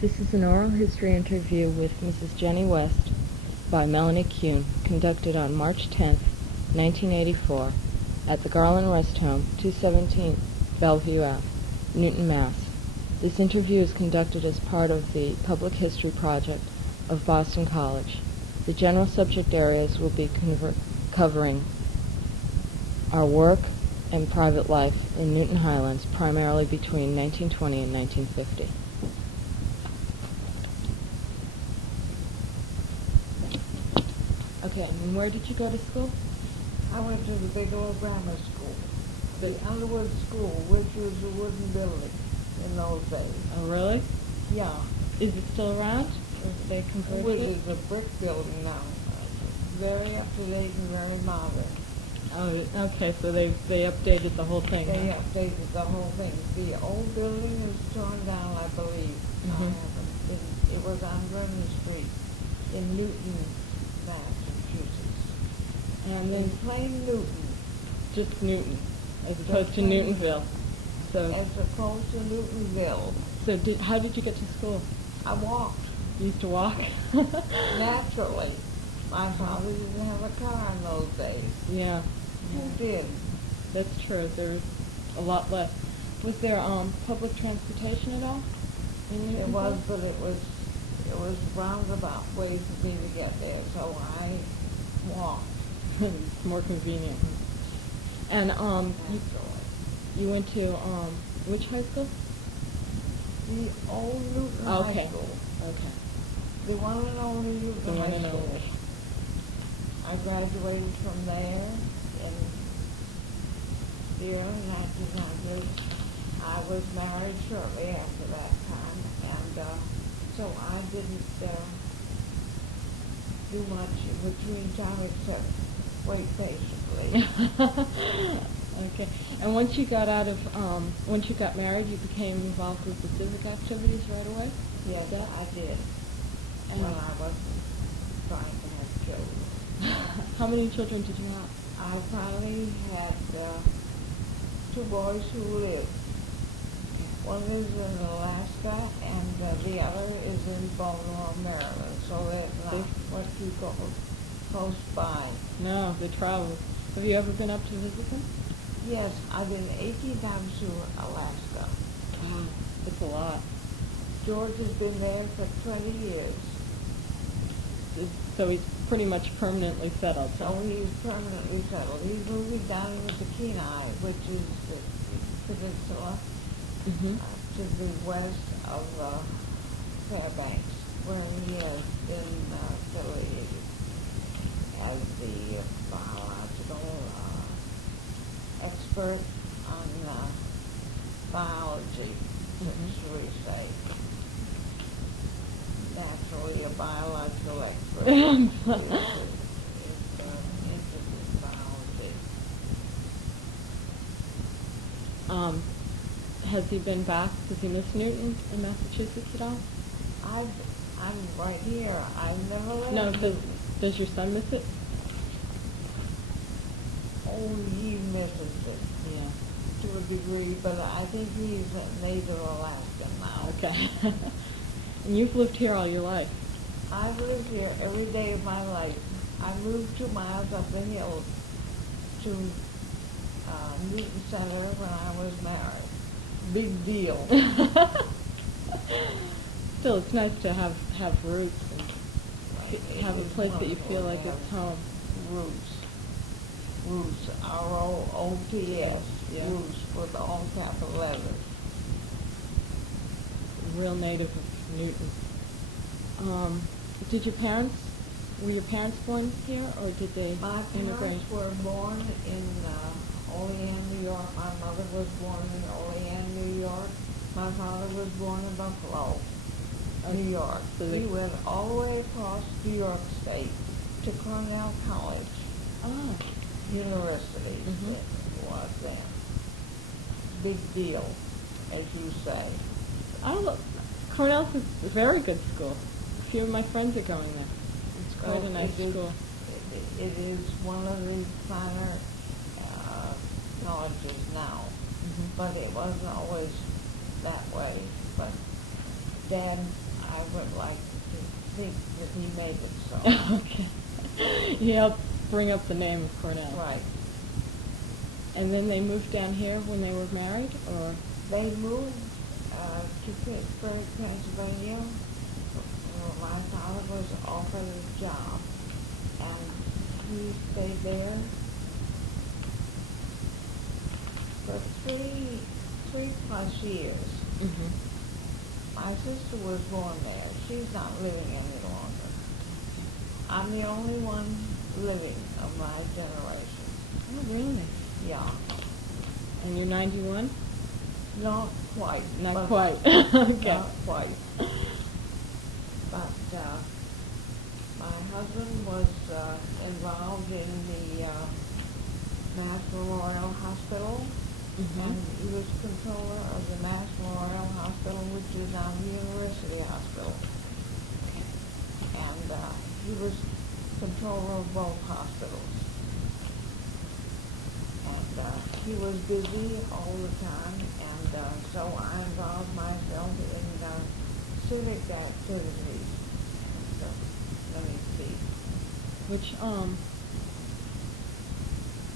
This is an oral history interview with Mrs. Jenny West by Melanie Kuhn, conducted on March 10, 1984, at the Garland Rest Home, 217 Bellevue Ave, Newton, Mass. This interview is conducted as part of the Public History Project of Boston College. The general subject areas will be covering our work and private life in Newton Highlands, primarily between 1920 and 1950. Okay, and where did you go to school? I went to the Bigelow Grammar School, the Underwood School, which was a wooden building in those days. Oh, really? Yeah. Is it still around? Or did they convert Which it? is a brick building now. Very up to date and very modern. Oh, okay, so they updated the whole thing. They huh? updated the whole thing. The old building is torn down, I believe. Mhm. It was on Vernon Street in Newton, Massachusetts. And In then plain Newton, just Newton, as opposed to plain Newtonville. So, as opposed to Newtonville. how did you get to school? I walked. You used to walk? Naturally. My father didn't have a car in those days. Yeah, Who did? that's true. There was a lot less. Was there public transportation at all? In It Newtonville? was, but it was roundabout way for me to get there, so I walked. It's more convenient. And Naturally. you went to which high school? The old Newton Okay. High School. Okay. The one and only The Newton one High and School. only. I graduated from there in the early 1900s. I was married shortly after that time, and so I didn't do much in between time except wait patiently. Okay. And once you got once you got married, you became involved with the civic activities right away? Yes, Yeah. I did. And When I wasn't trying to have children. how many children did you have? I finally had two boys who lived. One is in Alaska, and the other is in Baltimore, Maryland. So they're not what you call close by. No, they traveled. Have you ever been up to visit them? Yes, I've been 18 times to Alaska. Wow, that's a lot. George has been there for 20 years. So he's pretty much permanently settled. So he's permanently settled. He's moving down with the Kenai, which is the peninsula Mm-hmm. to the west of Fairbanks, where he has been affiliated as the biological expert on biology, should we say. Naturally, a biological expert. is interested in biology. Has he been back? Does he miss Newton in Massachusetts at all? I'm right here. I've never left. No, does your son miss it? Oh, he misses it Yeah. to a degree, but I think he's a native Alaskan now. Okay. And you've lived here all your life. I've lived here every day of my life. I moved 2 miles up the hill to Newton Center when I was married. Big deal. Still, it's nice to have roots and have a place that you feel like it's home. Roots, R-O-O-T-S, Yeah. roots with all capital letters. Real native of Newton. Were your parents born here, or did they My immigrate? parents were born in Olean, New York. My mother was born in Olean, New York. My father was born in Buffalo, New York. So they- We went all the way across New York State to Cornell College Ah, University. Mhm. It was then. Big deal, as you say. Cornell's a very good school. A few of my friends are going there. It's quite a nice It is- school. It is one of the finer colleges now, Mhm. but it wasn't always that way. But Dad I would like to think that he made it so. Okay. He helped bring up the name of Cornell. Right. And then they moved down here when they were married, or? They moved to Pittsburgh, Pennsylvania. My father was offered a job, and he stayed there for three plus years. Mm-hmm. My sister was born there. She's not living any longer. I'm the only one living of my generation. Oh, really? Yeah. And you're 91? Not quite. Not quite. Okay. Not quite. But my husband was involved in the Mass Memorial Hospital, Mm-hmm. and he was controller of the Mass Memorial Hospital, which is now the University Hospital. And he was controller of both hospitals. And he was busy all the time, and so I involved myself in civic activities. So, let me see.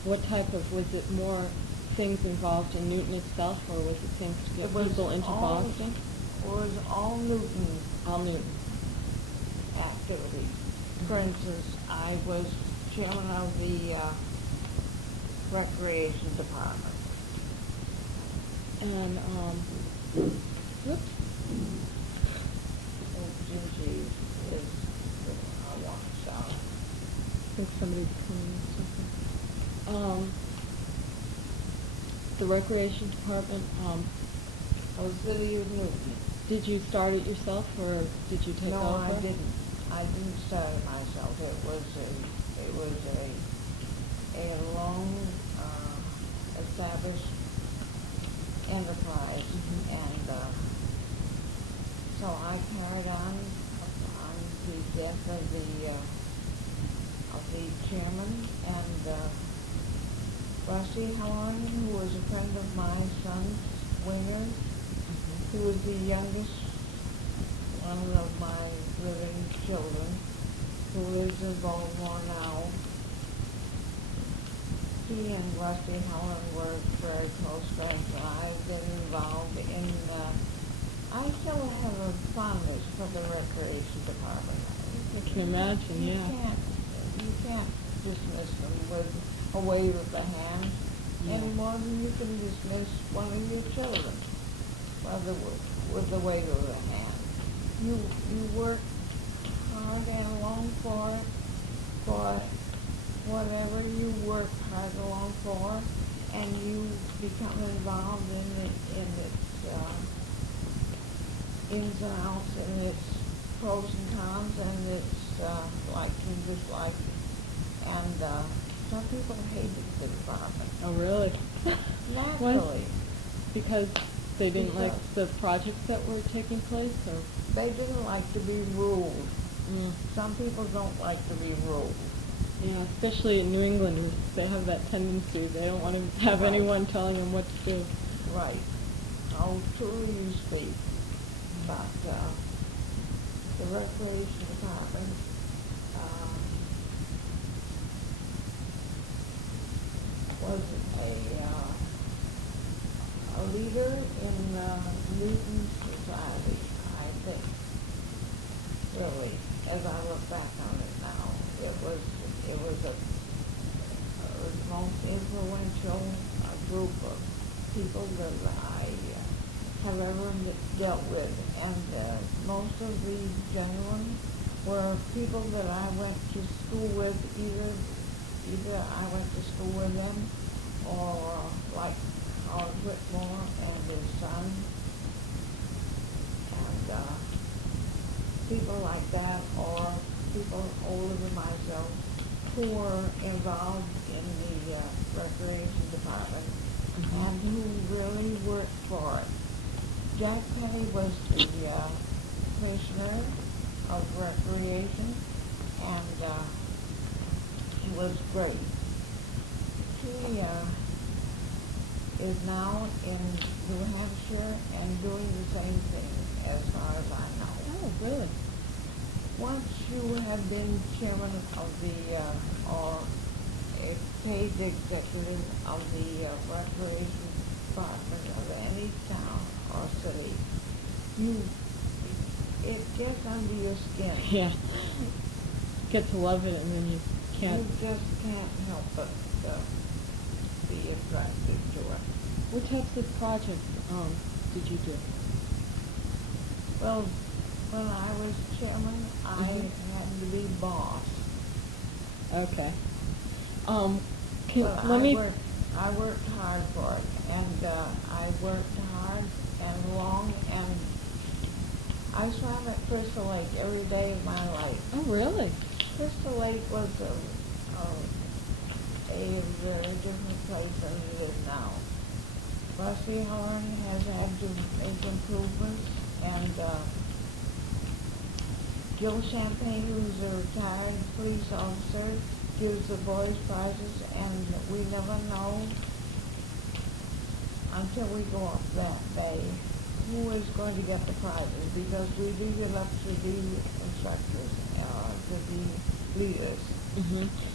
What type of, was it more things involved in Newton itself, or was it things to get people into Boston? It was all Newton All Newton. activities. For instance, I was chairman of the recreation department. And, whoops. Oh, Gigi is I want to shout. I think somebody's coming or something. The recreation department, Oh, City of Newton. did you start it yourself, or did you take No, over? I didn't. I didn't start it myself. It was a long established enterprise, and so I carried on the death of the chairman, and Rusty Helen, who was a friend of my son's, Winger, who was the youngest one of my living children, who lives in Baltimore now. He and Rusty Helen were very close friends, and I've been involved in, I still have a fondness for the recreation department. I can imagine, You yeah. can't dismiss them with a wave of the hand, Yeah. any more than you can dismiss one of your children with the wave of the hand. You work hard and long for whatever you work hard along for, and you become involved in its ins and outs, and its pros and cons, and its likes and dislikes. And some people hated the department. Oh, really? Naturally. Because they didn't like Because- the projects that were taking place, or? They didn't like to be ruled. Mm. Some people don't like to be ruled. Yeah, especially in New England, they have that tendency. They don't want to have Right. anyone telling them what to do. Right. How truly you speak. But the recreation department was a leader in Newton society, I think. Really, as I look back on it now, it was a most influential group of people that I have ever dealt with, and most of the gentlemen were people that I went to school with. Either I went to school with them, or like Howard Whitmore and his son, and people like that, or people older than myself who were involved in the recreation department, and who really worked for it. Jack Penny was the commissioner of recreation, and he was great. He is now in New Hampshire and doing the same thing, as far as I know. Oh, really? once you have been chairman of the, or a paid executive of the recreation department of any town or city, it gets under your skin. Yeah. Get to love it, and then you can't. You just can't help but be attracted to it. What types of projects did you do? Well, when I was chairman, I happened to be boss. Okay. But I worked hard for it, and I worked hard and long, and I swam at Crystal Lake every day of my life. Oh, really? Crystal Lake was a very different place than it is now. Rusty Holland has had to make improvements, and Gil Champagne, who's a retired police officer, gives the boys prizes, and we never know until we go up that day who is going to get the prizes, because we leave it up to the instructors, to the leaders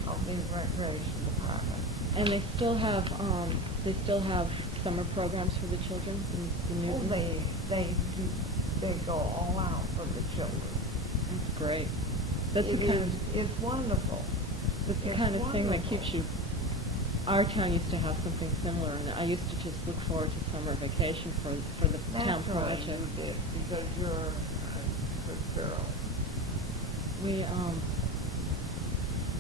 of the recreation department. And they still have summer programs for the children in Well, Newton? they go all out for the children. That's great. That's the kind of It's wonderful. That's the It's kind of thing that wonderful. keeps you. Our town used to have something similar, and I used to just look forward to summer vacation for the town That's what project. you did, because you're a good girl. We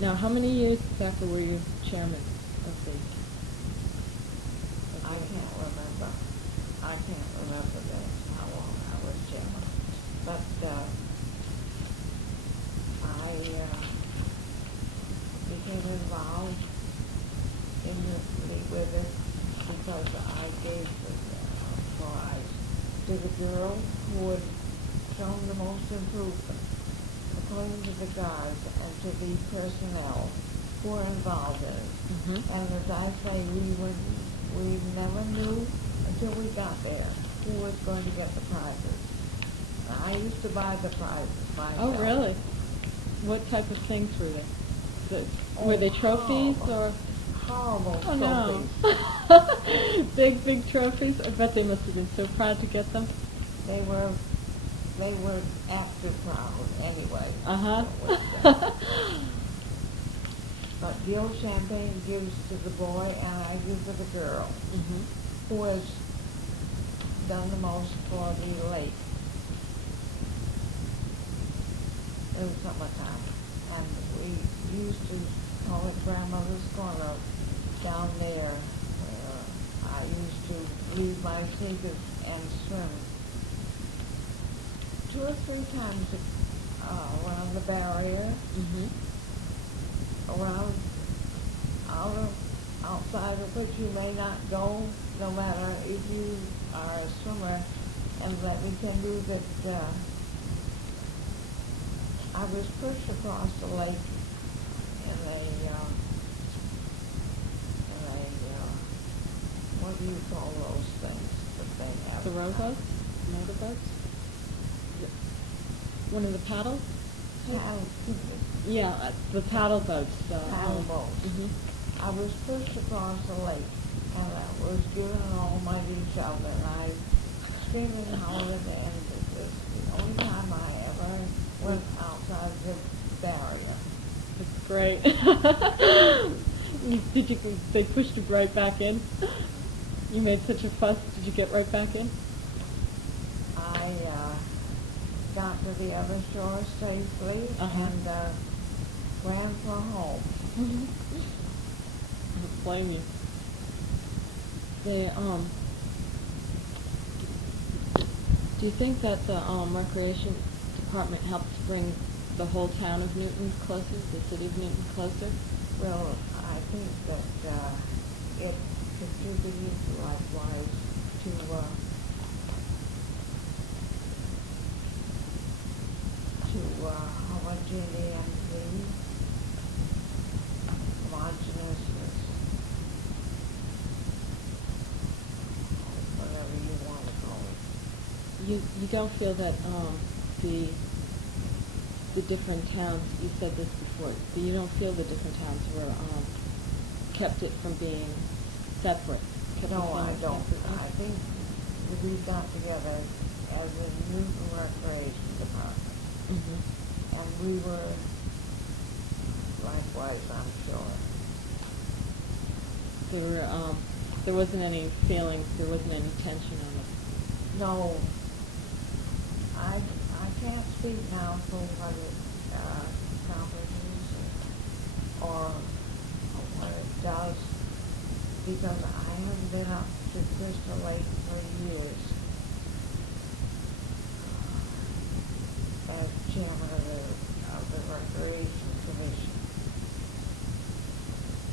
now, how many years exactly were you chairman of the? I can't remember. I can't remember how long I was chairman. But I became involved with it because I gave the prize to the girl who had shown the most improvement, according to the guards and to the personnel who were involved in it. And as I say, we never knew until we got there who was going to get the prizes. And I used to buy the prizes myself. Oh, really? What type of things were they? Were they trophies or? Horrible Oh, trophies. no. Big trophies? I bet they must have been so proud to get them. They were after proud anyway. Uh-huh. But Gil Champagne gives to the boy, and I give to the girl, who has done the most for the lake in the summertime. And we used to call it Grandmother's Corner down there, where I used to leave my sneakers and swim 2 or 3 times around the barrier, around outside of which you may not go, no matter if you are a swimmer. And let me tell you that I was pushed across the lake in a what do you call those things that they have? The rowboats? Motorboats? One of the paddles? Yeah, the paddle boats. Paddle boats. I was pushed across the lake, and I was given an almighty shove, and I screamed and hollered, and it was the only time I ever went outside the barrier. That's great. They pushed you right back in? You made such a fuss, did you get right back in? I got to the other shore safely and ran for home. I don't blame you. Do you think that the recreation department helps bring the whole town of Newton closer, the city of Newton closer? Well, I think that it contributed likewise to homogeneousness, whatever you want to call it. You don't feel that the the different towns, you said this before, but you don't feel the different towns were kept it from being separate? Kept No, it from I don't. separate? I think that we got together as a youth and recreation department, Mm-hmm. and we were likewise, I'm sure. There wasn't any feelings, there wasn't any tension on it. No, I can't speak now for what it accomplishes or what it does, because I haven't been up to Crystal Lake for years as chairman of the Recreation Commission.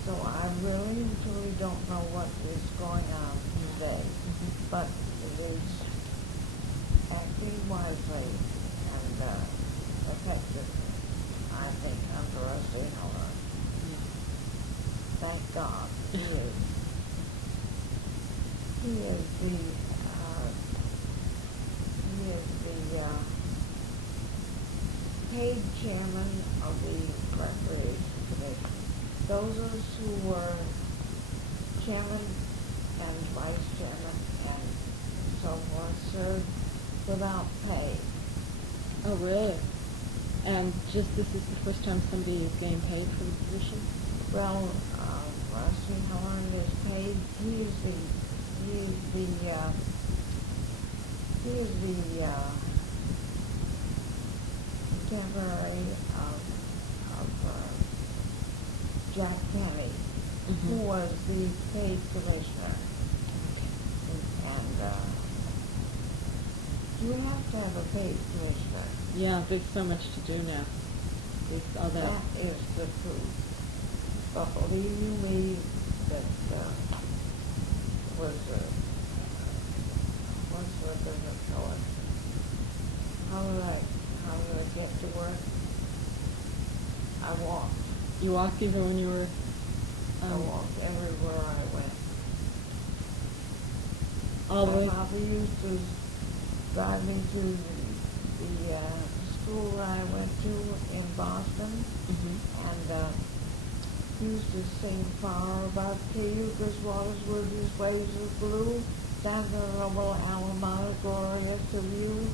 So I really and truly don't know what is going on today, but it is acting wisely and effectively, I think, under us in our. Thank God, he is. He is the paid chairman of the Recreation Commission. Those of us who were chairman and vice chairman and so forth served without pay. Oh, really? And just this is the first time somebody is getting paid for the position? Well, Rusty Holland is paid. He is the temporary of Jack Kenny, who was the paid commissioner. And you have to have a paid commissioner. Yeah, there's so much to do now. There's all that. That is the truth. But believe you me, that was what's the business going? How did I get to work? I walked. You walked even when you were... I walked everywhere I went. all the way... My father used to drive me to the school where I went to in Boston, and used to sing far above Cayuga's waters were his waves of blue, down the noble Alamada glorious to view,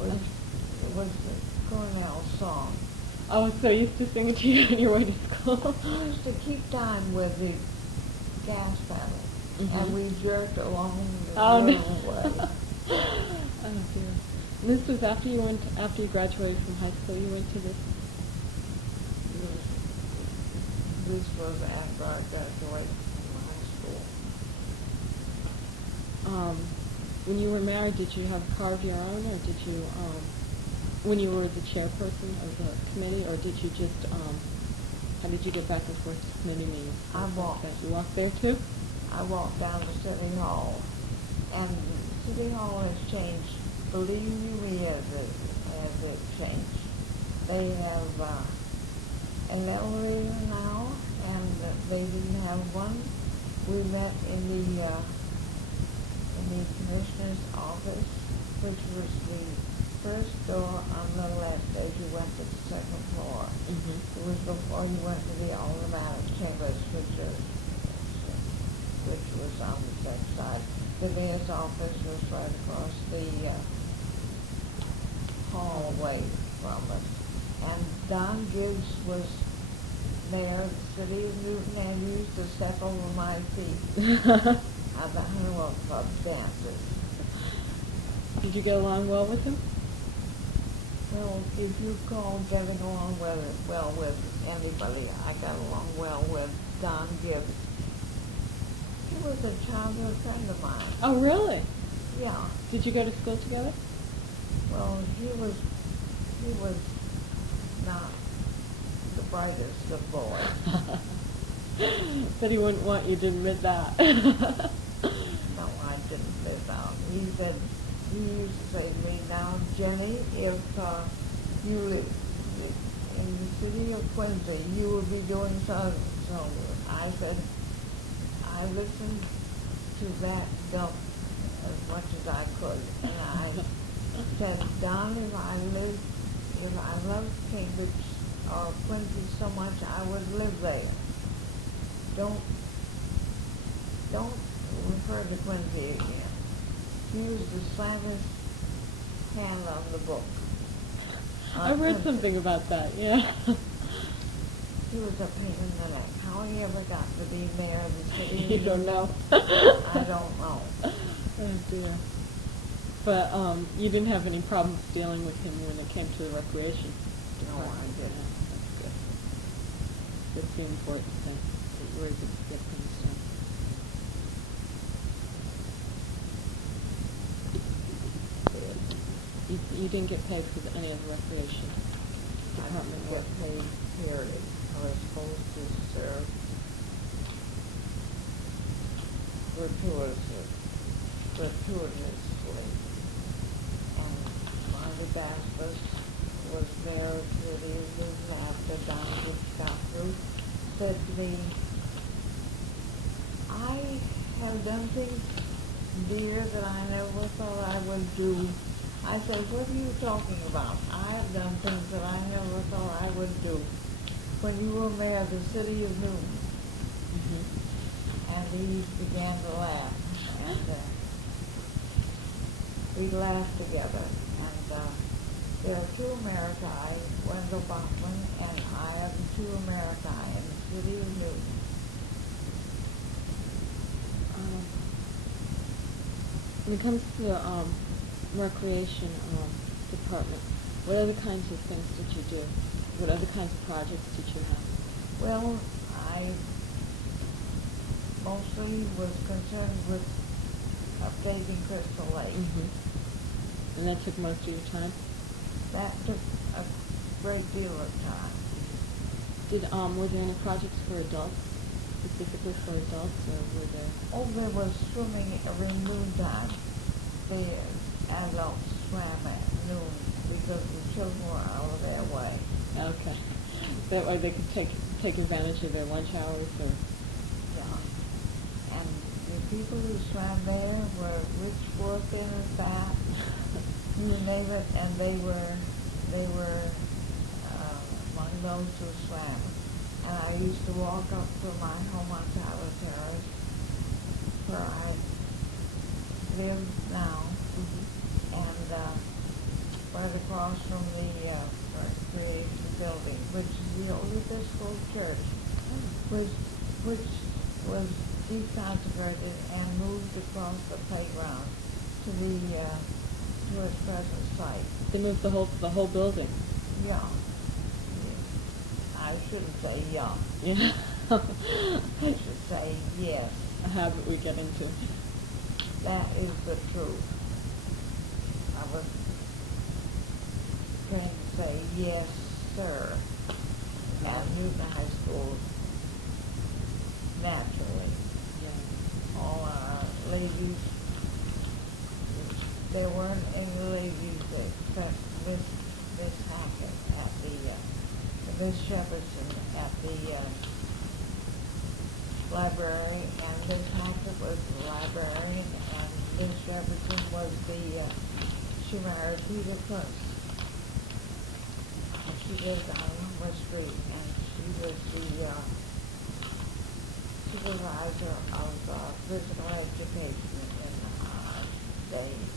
which was the Cornell song. Oh, so you used to sing it to you on your way to school? I used to keep time with the gas pedal, and we jerked along the little way. Oh dear. And this was after you graduated from high school, you went to this? This was after I graduated from high school. When you were married, did you have a car of your own, or did you, when you were the chairperson of the committee, or did you just, how did you get back and forth to committee meetings? I walked. You walked there too? I walked down to City Hall, and City Hall has changed. Believe you me, as it changed. They have an elevator now, and they didn't have one. We met in the commissioner's office, which was the first door on the left as you went to the second floor. It was before you went to the automatic chambers, which was on the second side. The mayor's office was right across the hallway from us. And Don Gibbs was mayor of the city of Newton and used to step over my feet at the Honeywell Club dances. Did you get along well with him? Well, if you call getting along well with anybody, I got along well with Don Gibbs. He was a childhood friend of mine. Oh, really? Yeah. Did you go to school together? Well, he was not the brightest of boys. But he wouldn't want you to admit that. No, I didn't live out. He said, he used to say to me, now, Jenny, if you live in the city of Quincy, you would be doing so. I said, I listened to that dump as much as I could. And I said, Don, if I lived if I loved Cambridge or Quincy so much, I would live there. Don't refer to Quincy again. He was the slackest hand on the book. I read something about that, yeah. He was a pain in the neck. How he ever got to be mayor of the city? You don't know? I don't know. Oh dear. But you didn't have any problems dealing with him when it came to the recreation? No, I didn't. That's good. That's the important thing, that you were able to get things done. You didn't get paid for any of the recreation I department didn't work? get paid, period. I was supposed to serve gratuitously. And Marty Baskus was mayor of the city of Newton after Donald got through, said to me, I have done things, dear, that I never thought I would do. I said, what are you talking about? I have done things that I never thought I would do. When you were mayor of the city of Newton. Mm-hmm. And he began to laugh. And we laughed together. And there are two Americi, Wendell Bachman, and I have two Americi in the city of Newton. When it comes to the recreation department, what other kinds of things did you do? What other kinds of projects did you have? Well, I mostly was concerned with updating Crystal Lake. Mm-hmm. And that took most of your time? That took a great deal of time. Were there any projects for adults, specifically for adults, or were there? Oh, there was swimming every noontime. The adults swam at noon because the children were out of their way. Okay. That way they could take advantage of their lunch hours, or? Yeah. And the people who swam there were rich, poor, thin, and fat, you name it, and they were among those who swam. And I used to walk up to my home on Tyler Terrace, where I live now, and right across from the recreation building, which is the old Episcopal church, which was deconsecrated and moved across the playground to its present site. They moved the whole building? Yeah. I shouldn't say yeah. Yeah. I should say yes. A habit we get into. That is the truth. I was going to say yes, sir, at Newton High School, naturally. Yeah. All our ladies, there weren't any ladies except Miss Hackett at Miss Shepardson at the library, and Miss Hackett was the librarian, and Miss Shepardson was she married Peter Kuss. And she lived on West Street, and she was the supervisor of physical education in those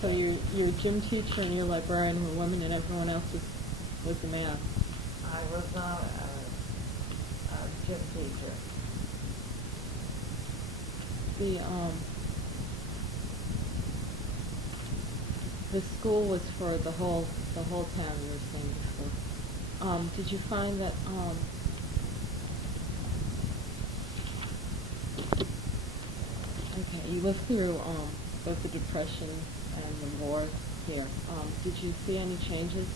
So your gym teacher and your librarian were women, and everyone else was a man. I was not a gym teacher. The school was for the whole town, you were saying before. Did you find that okay, you lived through both the Depression and the war here. Did you see any changes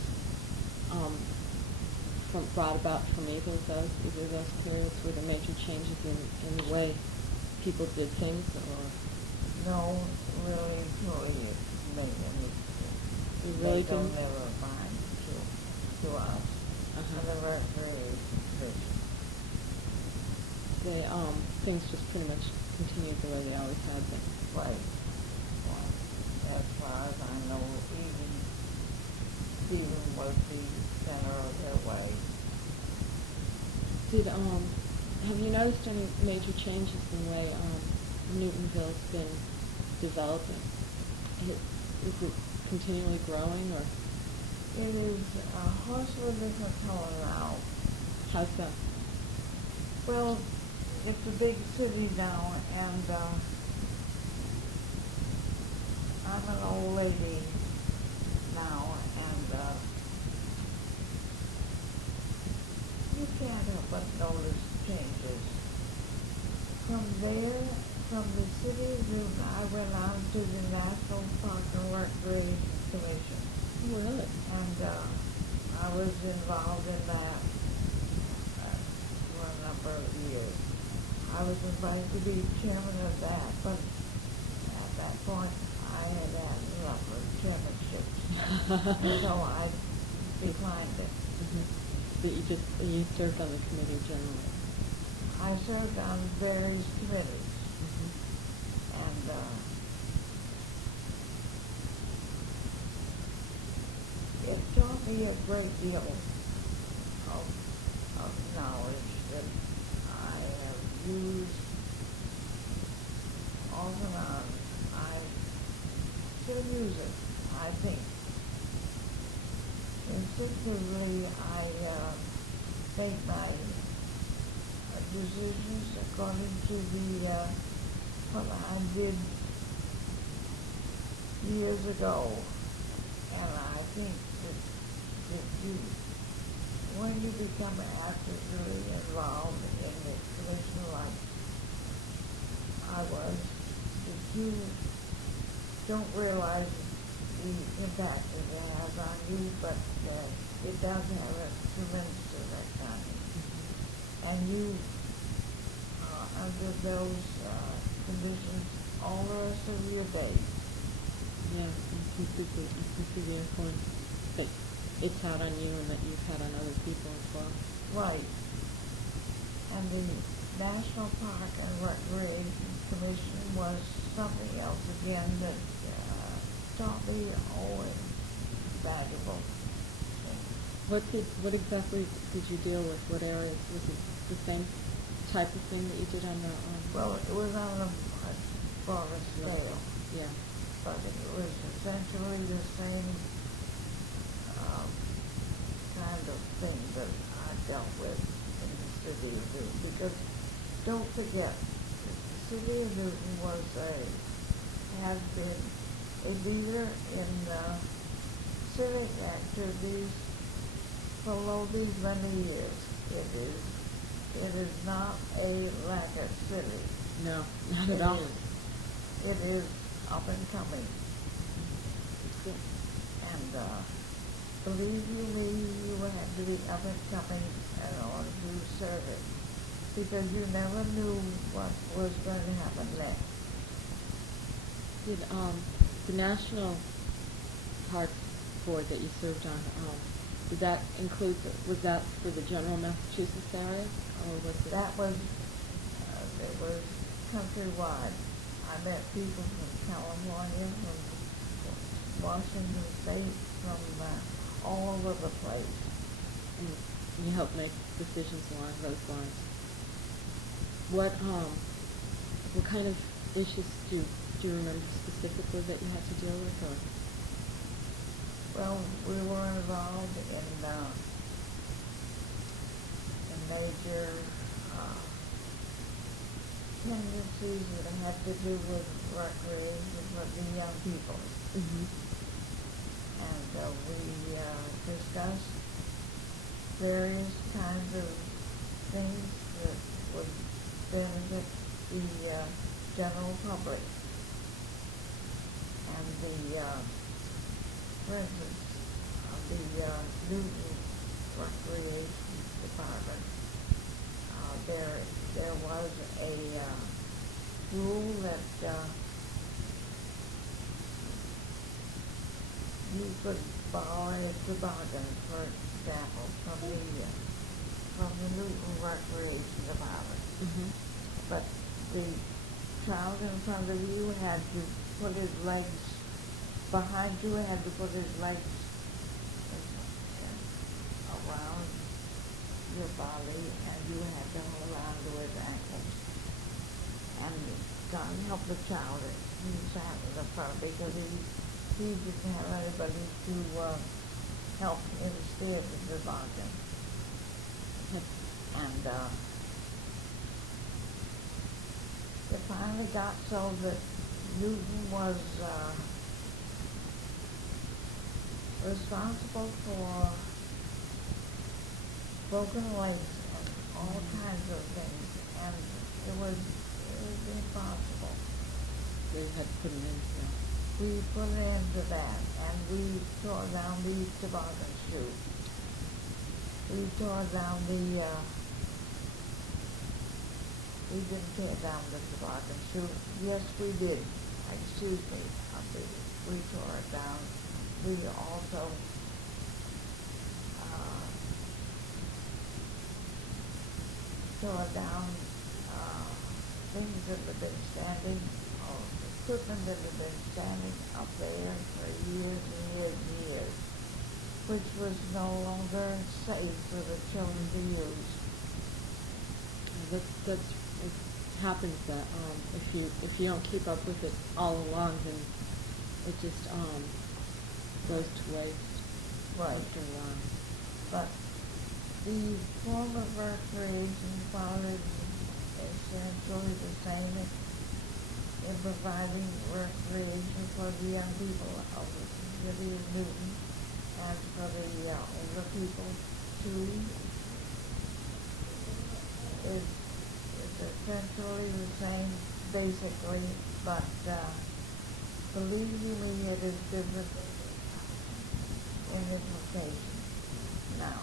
brought about from either of those periods? Were there major changes in the way people did things, or? No, really, truly, it made any. You really don't didn't? never mind to us. And the recreation. Things just pretty much continued the way they always had been. Right. Well, as far as I know, even was the center of their way. Have you noticed any major changes in the way Newtonville's been developing? Is it continually growing, or It is a horse with a different color now. how's that? Well, it's a big city now, and I'm an old lady now, and you can't help but notice changes. From there, from the city of Newton, I went on to the National Park and Recreation Commission, Really? and I was involved in that for a number of years. I was invited to be chairman of that, but at that point I had had enough of chairmanships, so I declined it. But you served on the committee generally. I served on various committees, and it taught me a great deal of knowledge that I have used off and on. I still use it, I think. Instinctively, I make my decisions according to the what I did years ago, and I think that you, when you become actively involved in a commission like I was, that you don't realize the impact that it has on you, but it does have a tremendous effect on you. And you, under those conditions, all the rest of your days. Yeah, and completely influence that it's had on you and that you've had on other people as well. Right. And the National Park and Recreation Commission was something else again that taught me always valuable things. What exactly did you deal with? What areas? Was it the same type of thing that you did on the Well, it was on a broader scale, Yeah. but it was essentially the same kind of thing that I dealt with in the city of Newton. Because don't forget, the city of Newton has been a leader in civic activities for these many years. It is not a laggard city. No, not at all. It is up and coming. Good. And believe you me, you have to be up and coming in order to serve it, because you never knew what was going to happen next. Did the National Park Board that you served on, did that include, was that for the general Massachusetts area, or was it? That was, it was countrywide. I met people from California, from Washington State, from all over the place. And you helped make decisions along those lines. What kind of issues do you remember specifically that you had to deal with, or? Well, we were involved in major tendencies that had to do with recreation for the young people. And we discussed various kinds of things that would benefit the general public. And for instance, the Newton Recreation Department, there was a rule that you could borrow a toboggan, for example, from the Newton Recreation Department. But the child in front of you had to put his legs behind you, had to put his legs around your body, and you had to hold on to his ankles. And God help the child that he sat in the front because he didn't have anybody to help instead of the toboggan. And it finally got so that Newton was responsible for broken legs and all kinds of things, and it was impossible. We had to put an end to that. We put an end to that, and we tore down the toboggan chute. We tore down the, we didn't tear down the toboggan chute. Yes, we did. Excuse me, we tore it down. We also tore down things that had been standing, or equipment that had been standing up there for years and years and years, which was no longer safe for the children to use. It happens that if you don't keep up with it all along, then it just goes to waste. Right. After a while. But the form of recreation followed essentially the same in providing recreation for the young people of the city of Newton and for the older people too. It's essentially the same basically, but believe you me, it is different in implication now.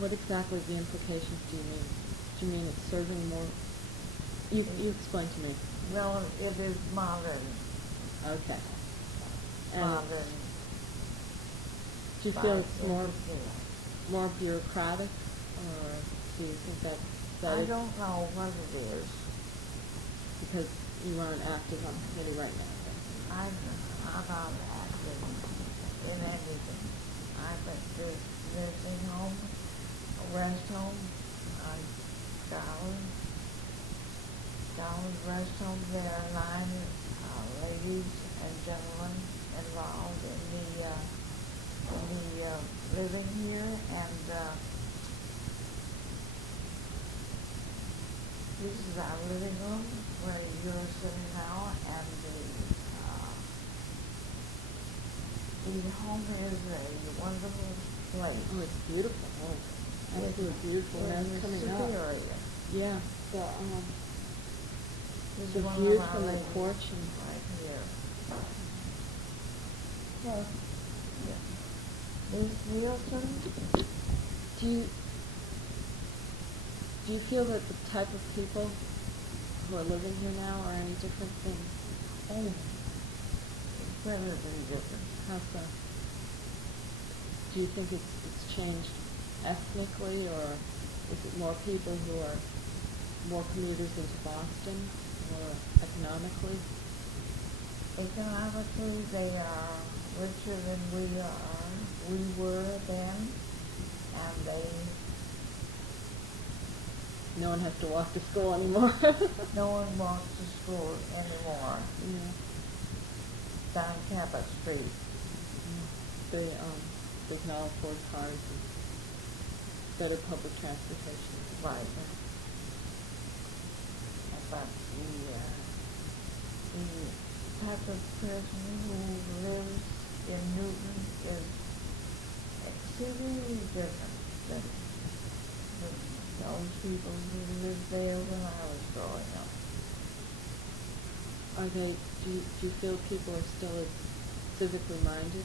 What exactly the implications do you mean? Do you mean it's serving more? You explain to me. Well, it is modern. Okay. And Modern. do you feel it's more bureaucratic, or do you think that I is don't know what it is. because you aren't active on the committee right now? I'm not active in anything. I went to nursing home, a rest home, Darwin rest home. There are 9 ladies and gentlemen involved in the living here, and this is our living room where you're sitting now, and the home is a wonderful place. Oh, it's beautiful. Oh, absolutely beautiful. And that's coming up. Superior. Yeah. This The is one views of our from the ladies porch and right here. well, Yeah. Ms. Nielsen? do you feel that the type of people who are living here now are any different than? Oh, incredibly different. How so? Do you think it's changed ethnically, or is it more people who are more commuters into Boston, or economically? Economically, they are richer than we were then, and No one has to walk to school anymore. no one walks to school anymore Yeah. down Cabot Street. They can all afford cars and better public transportation. Right. But the type of person who lives in Newton is exceedingly different than those people who lived there when I was growing up. Do you feel people are still as civically minded?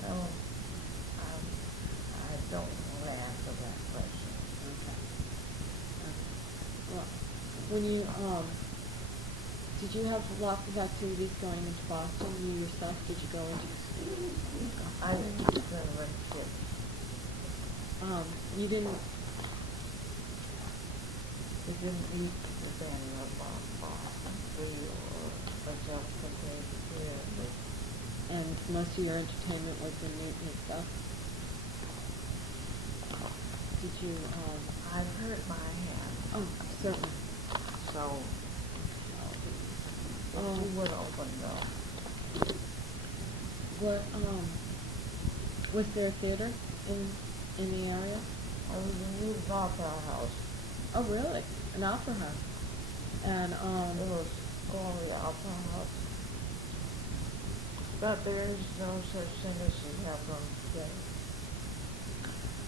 So I don't want to answer that question. Okay. Well, when you did you have lots of activities going into Boston? You yourself, did you go into? I didn't remember shit. You didn't. It didn't eat the thing of Boston Free or myself compared to here, but And most of your entertainment was in Newton itself? Did you, I've hurt my hand, oh, certainly. so Oh. if you would open though. What, was there a theater in the area? I was in Newton Opera House. Oh, really? An opera house? And, It was called the Opera House. But there is no such thing as you have them today.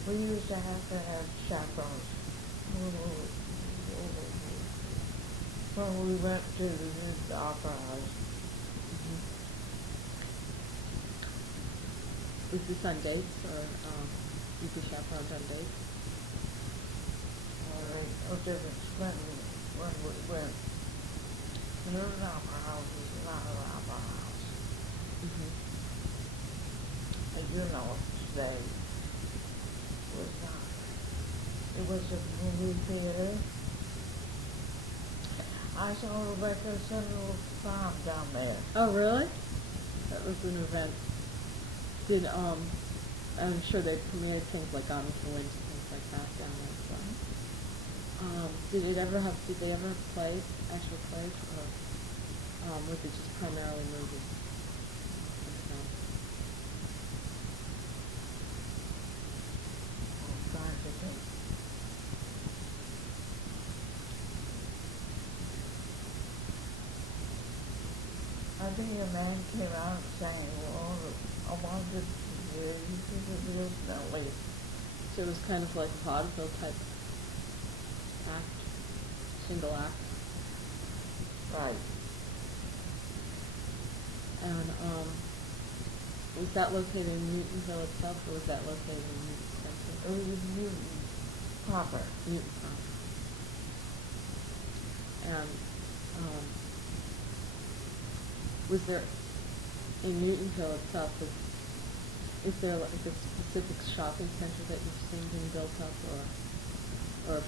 We used to have chaperones. When we went to the Opera House. was this on dates, or, you could chaperone on dates? No difference when we went. The Newton Opera House is not an opera house. And you know today was not. It was a movie theater. I saw Rebecca Central Farm down there. Oh, really? That was an event. Did, I'm sure they premiered things like On with the Wind and things like that down there, so. Did they ever have plays, actual plays, or, was it just primarily movies? I'm trying to think. I think a man came out saying, well, I wanted to hear you to real smelly. So it was kind of like a vaudeville type act, single act. Right. And, was that located in Newtonville itself, or was that located in Newton Center? It was Newton proper. Newton proper. And, was there, in Newtonville itself, is there like a specific shopping center that you've seen being built up, or a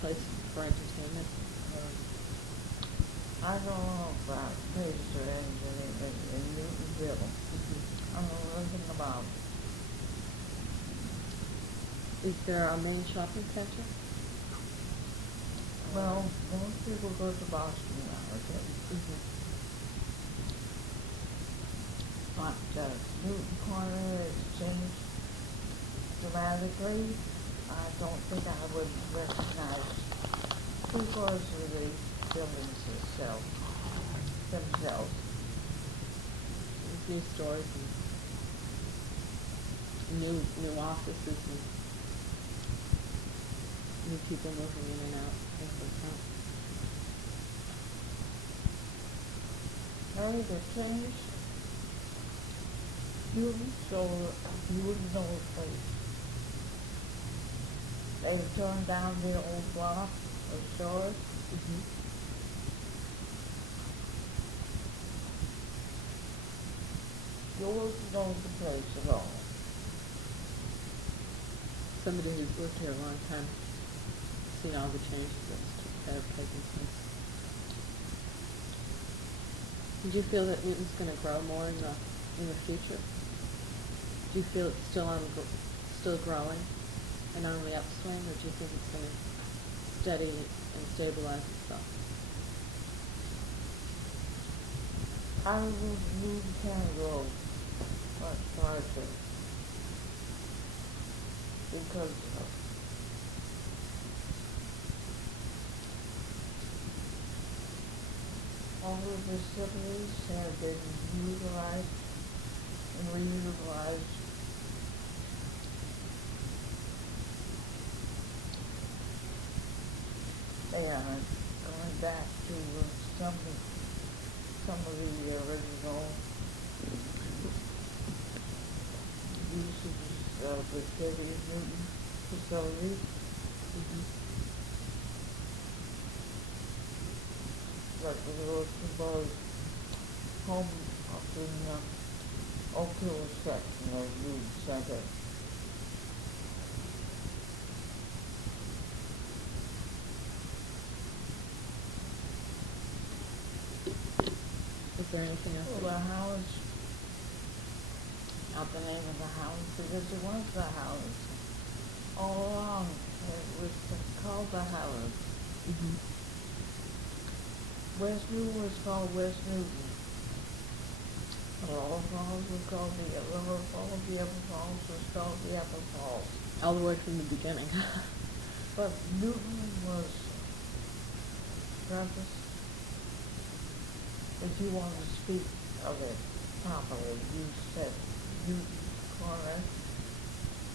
place for entertainment? I don't know about places or anything in Newtonville. I don't know nothing about it. Is there a main shopping center? Well, most people go to Boston nowadays. But Newton Corner has changed dramatically. I don't think I would recognize 3/4 of the buildings themselves. There's new stores and new offices and new people moving in and out, things like that. Harry, the change. Newton, so you wouldn't know the place. They turned down the old block of stores. You wouldn't know the place at all. Somebody who's lived here a long time, seen all the changes that have taken place. Do you feel that Newton's going to grow more in the future? Do you feel it's still growing and on the upswing, or do you think it's going to steady and stabilize itself? I would need to go much farther because of all the facilities have been utilized and reutilized. They are going back to some of the original usages of the city of Newton facilities. But there was proposed home up in the Oak Hill section of Newton Center. there anything else? Well, the house, not the name of the house, because it was the house. All along, it was called the house. Mm-hmm. West Newton was called West Newton. The Lower Falls was called the Lower Falls, the Upper Falls was called the Upper Falls. All the way from the beginning. But Newton was preface. If you want to speak of it properly, you said Newton Corner.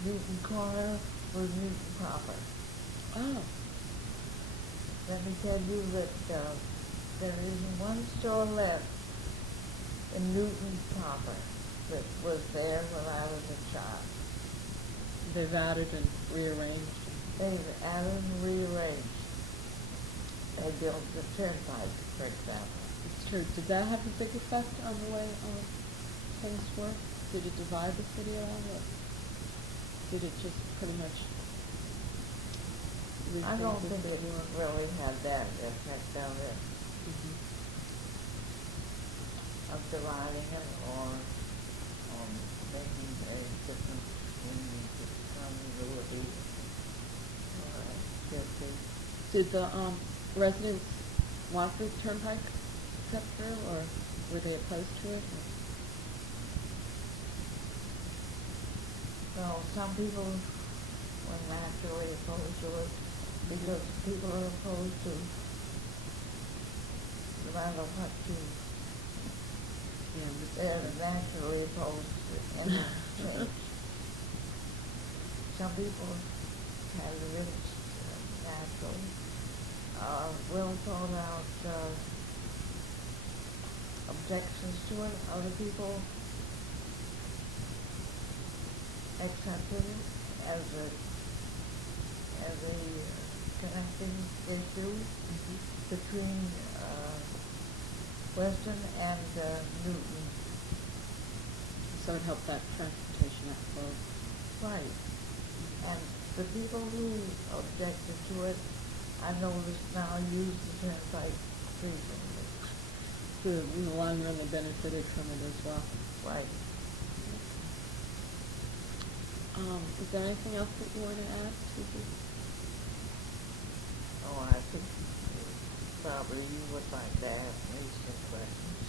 Newton Corner was Newton proper. Oh. Let me tell you that there isn't one store left in Newton proper that was there when I was a child. They've added and rearranged. They've added and rearranged. They built the turnpike, for example. It's true. Did that have a big effect on the way things work? Did it divide the city at all, or did it just pretty much? I don't think it really had that effect on it, Mm-hmm. of dividing it or making a difference in the continuity or activity. Did the residents want the turnpike cut through, or were they opposed to it? So some people were naturally opposed to it because people are opposed to no matter what you, they're naturally opposed to any change. Some people have really natural, well thought out objections to it. Other people accepted it as a connecting issue between Weston and Newton. So it helped that transportation that flow. Right. And the people who objected to it, I noticed now use the turnpike frequently. So in the long run, they benefited from it as well. Right. Is there anything else that you want to add, Susie? Oh, I think probably you would like to ask me some questions.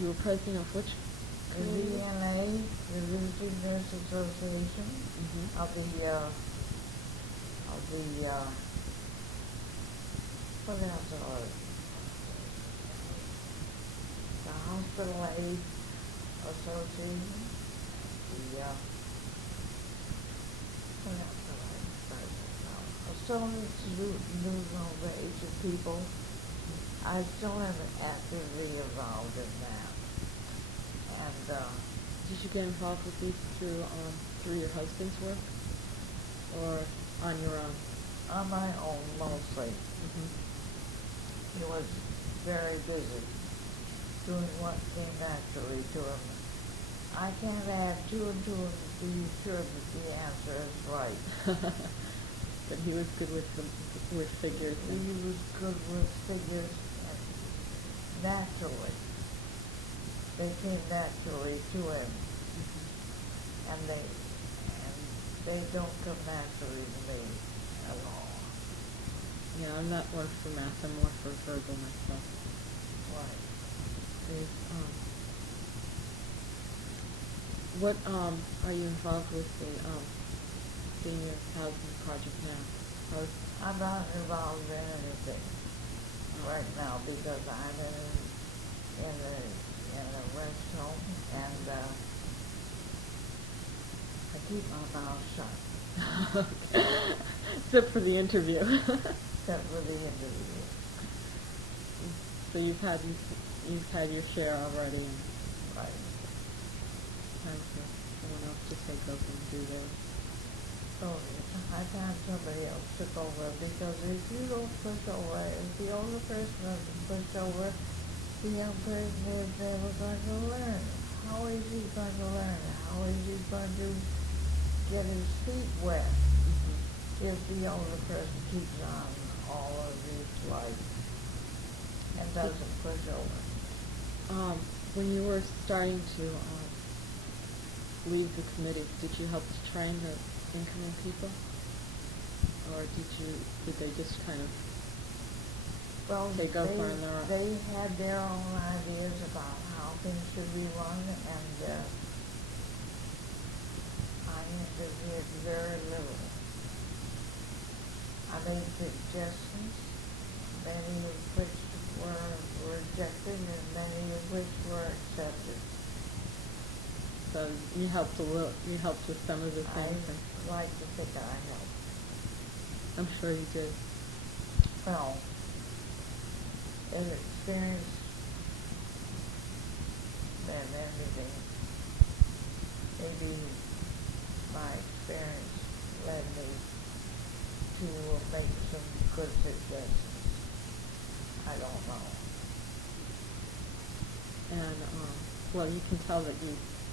You were president of which The VNA, the Visiting Nurse Association, Mm-hmm. of the what else are it? The Hospital Aid Association, what else are I still new over age of people. I still haven't actively involved in that. And Did you get involved with these through your husband's work, or on your own? on my own mostly. Mm-hmm. He was very busy doing what came naturally to him. I can't add two and two and be sure that the answer is right. But he was good with figures. He was good with figures and naturally. They came naturally to him. Mm-hmm. And they don't come naturally to me at all. Yeah, I'm not one for math. I'm more for verbal myself. Right. What are you involved with the senior housing project now? I'm not involved in anything right now because I'm in a rest home and I keep my mouth shut. Except for the interview. Except for the interview. So you've had your share already. Right. Time for someone else to take over and do theirs. So I found somebody else took over because if you don't push over, if the older person doesn't push over, the young person is never going to learn. How is he going to learn? How is he going to get his feet wet if the older person keeps on all of his life? And doesn't push over. When you were starting to lead the committee, did you help to train the incoming people, or did they just kind of Well, take over on their own? they had their own ideas about how things should be run, and I interfered very little. I made suggestions, many of which were rejected and many of which were accepted. So you helped you helped with some of the things. I like to think I helped. I'm sure you did. Well, experience than anything. Maybe my experience led me to make some good suggestions. I don't know. And well, you can tell that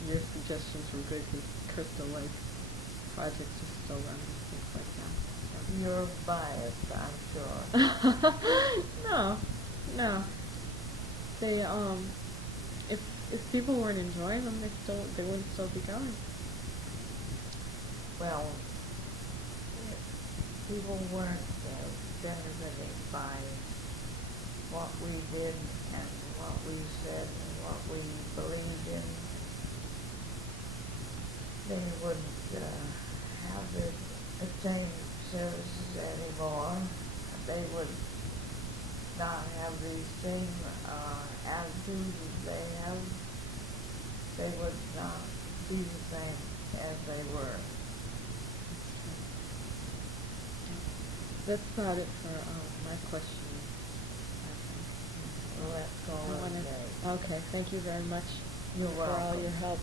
your suggestions were good because Crystal Lake projects are still running and things like that. So. You're biased, I'm sure. No. They if people weren't enjoying them, they wouldn't still be going. Well, people weren't benefiting by what we did and what we said and what we believed in. They wouldn't have the same services anymore. They would not have the same attitudes as they have. They would not be the same as they were. That's about it for my questions. So let's call it a day. Okay, thank you very much You're for all welcome. your help.